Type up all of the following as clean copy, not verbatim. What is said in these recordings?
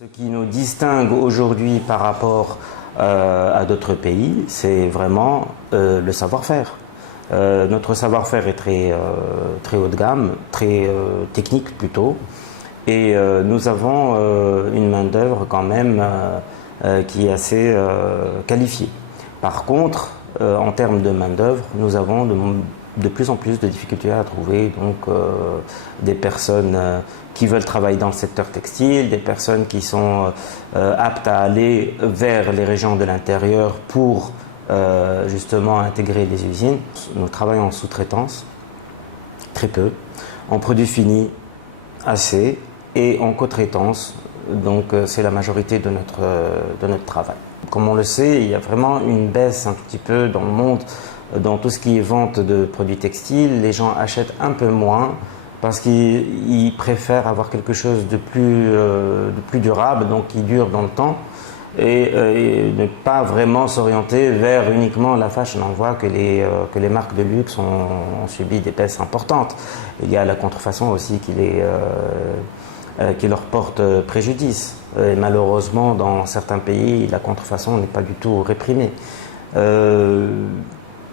Ce qui nous distingue aujourd'hui par rapport à d'autres pays, c'est vraiment le savoir-faire. Notre savoir-faire est très haut de gamme, très technique plutôt, et nous avons une main-d'œuvre quand même qui est assez qualifiée. Par contre, en termes de main-d'œuvre, nous avons de plus en plus de difficultés à trouver des personnes qui veulent travailler dans le secteur textile, des personnes qui sont aptes à aller vers les régions de l'intérieur pour justement intégrer les usines. Nous travaillons en sous-traitance, très peu, en produits finis, assez, et en co-traitance, donc c'est la majorité de notre travail. Comme on le sait, il y a vraiment une baisse un tout petit peu dans le monde, dans tout ce qui est vente de produits textiles. Les gens achètent un peu moins parce qu'ils préfèrent avoir quelque chose de plus durable, donc qui dure dans le temps, et ne pas vraiment s'orienter vers uniquement la fashion. On voit que les marques de luxe ont subi des baisses importantes. Il y a la contrefaçon aussi qui leur porte préjudice. Et malheureusement, dans certains pays, la contrefaçon n'est pas du tout réprimée.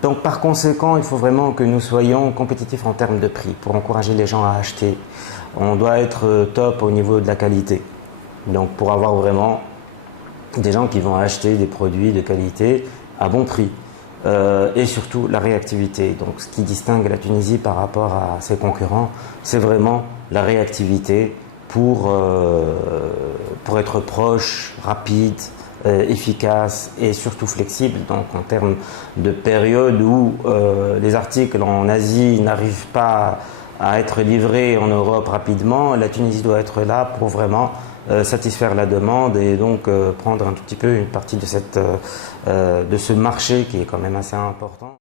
Donc par conséquent, il faut vraiment que nous soyons compétitifs en termes de prix pour encourager les gens à acheter. On doit être top au niveau de la qualité. Donc pour avoir vraiment des gens qui vont acheter des produits de qualité à bon prix. Et surtout la réactivité. Donc ce qui distingue la Tunisie par rapport à ses concurrents, c'est vraiment la réactivité pour être proche, rapide, efficace et surtout flexible. Donc en termes de période où les articles en Asie n'arrivent pas à être livrés en Europe rapidement, la Tunisie doit être là pour vraiment satisfaire la demande et donc prendre un tout petit peu une partie de ce marché qui est quand même assez important.